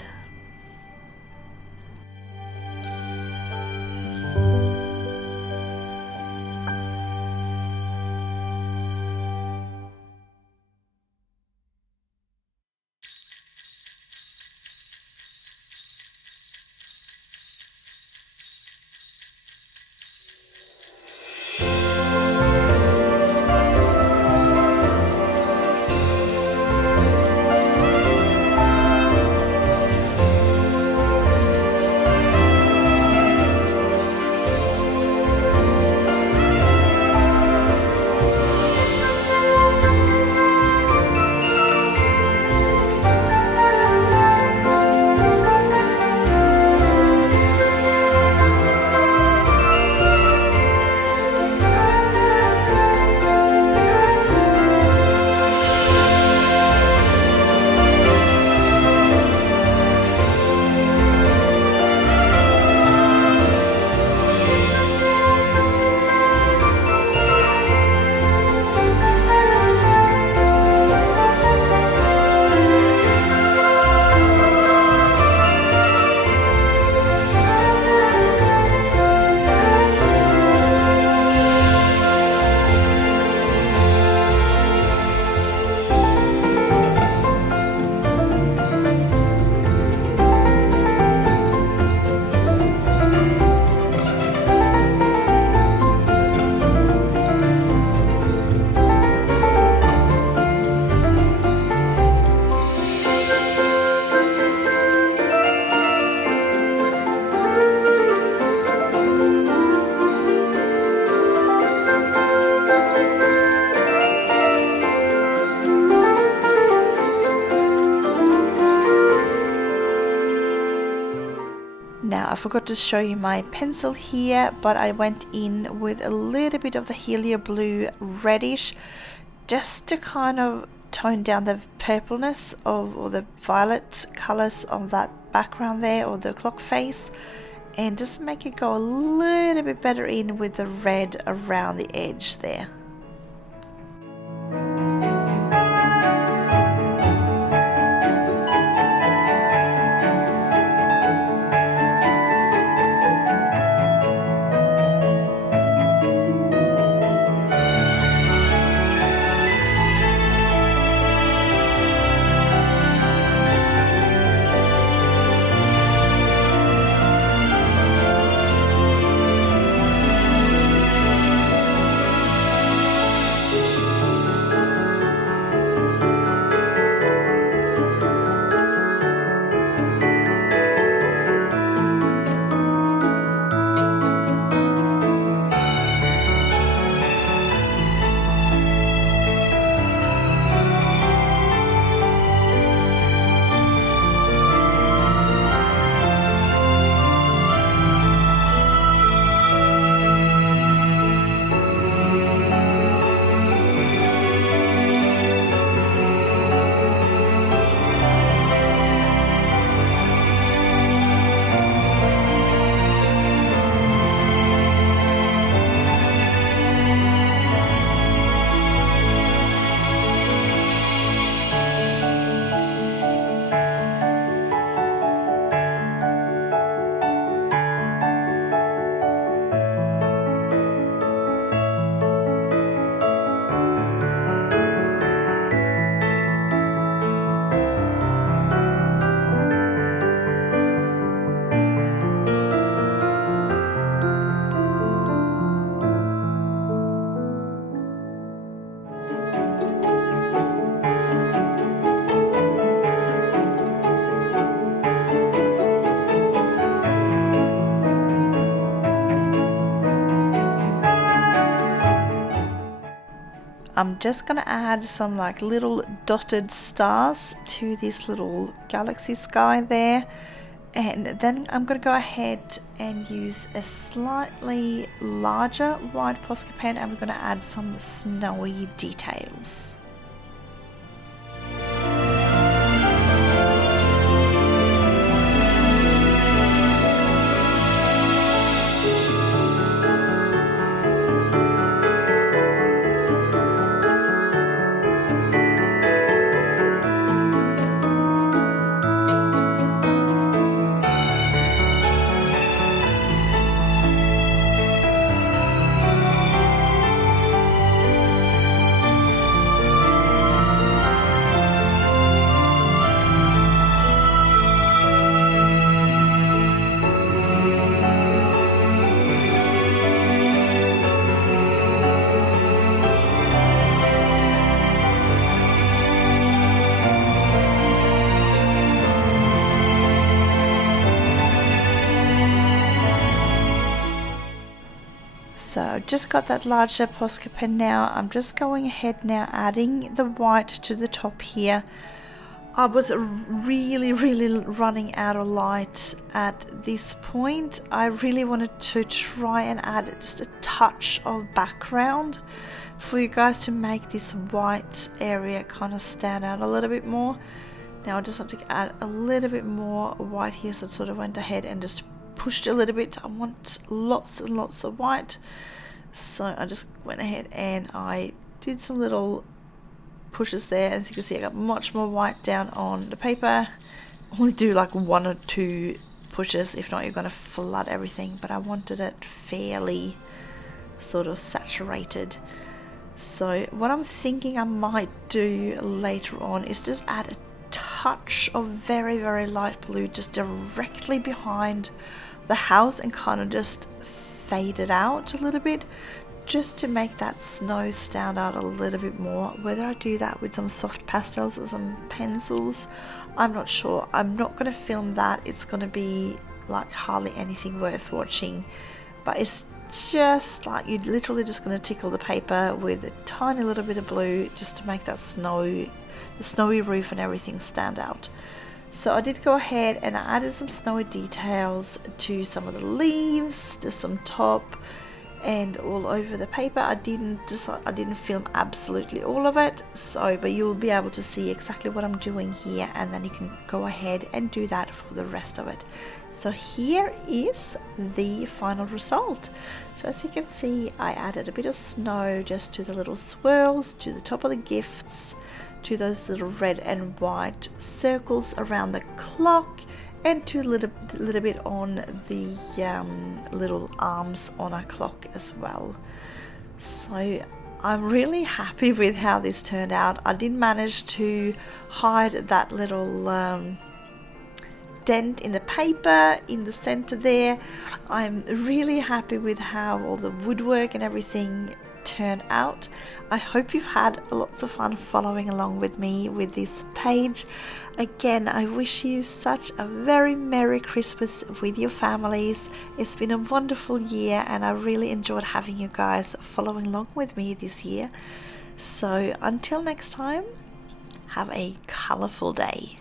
forgot to show you my pencil here, but I went in with a little bit of the Helioblue reddish just to kind of tone down the purpleness of, or the violet colors of that background there, or the clock face, and just make it go a little bit better in with the red around the edge there. I'm just gonna add some like little dotted stars to this little galaxy sky there, and then I'm gonna go ahead and use a slightly larger white Posca pen, and we're gonna add some snowy details. So I've just got that larger Posca pen now. I'm just going ahead now adding the white to the top here. I was really running out of light at this point. I really wanted to try and add just a touch of background for you guys to make this white area kind of stand out a little bit more. Now I just want to add a little bit more white here, so I sort of went ahead and just pushed a little bit. I want lots and lots of white, so I just went ahead and I did some little pushes there. As you can see, I got much more white down on the paper. Only do like 1 or 2 pushes, if not you're going to flood everything, but I wanted it fairly sort of saturated. So what I'm thinking I might do later on is just add a touch of very light blue just directly behind the house and kind of just fade it out a little bit, just to make that snow stand out a little bit more. Whether I do that with some soft pastels or some pencils, I'm not sure. I'm not going to film that. It's going to be like hardly anything worth watching, but it's just like you're literally just going to tickle the paper with a tiny little bit of blue just to make that the snowy roof and everything stand out. So I did go ahead and I added some snowy details to some of the leaves, just on top and all over the paper. I didn't film absolutely all of it, so but you'll be able to see exactly what I'm doing here, and then you can go ahead and do that for the rest of it. So here is the final result. So as you can see, I added a bit of snow just to the little swirls, to the top of the gifts, to those little red and white circles around the clock, and to a little bit on the little arms on our clock as well. So I'm really happy with how this turned out. I did manage to hide that little dent in the paper in the center there. I'm really happy with how all the woodwork and everything turned out. I hope you've had lots of fun following along with me with this page. Again, I wish you such a very Merry Christmas with your families. It's been a wonderful year and I really enjoyed having you guys following along with me this year. So until next time, have a colourful day.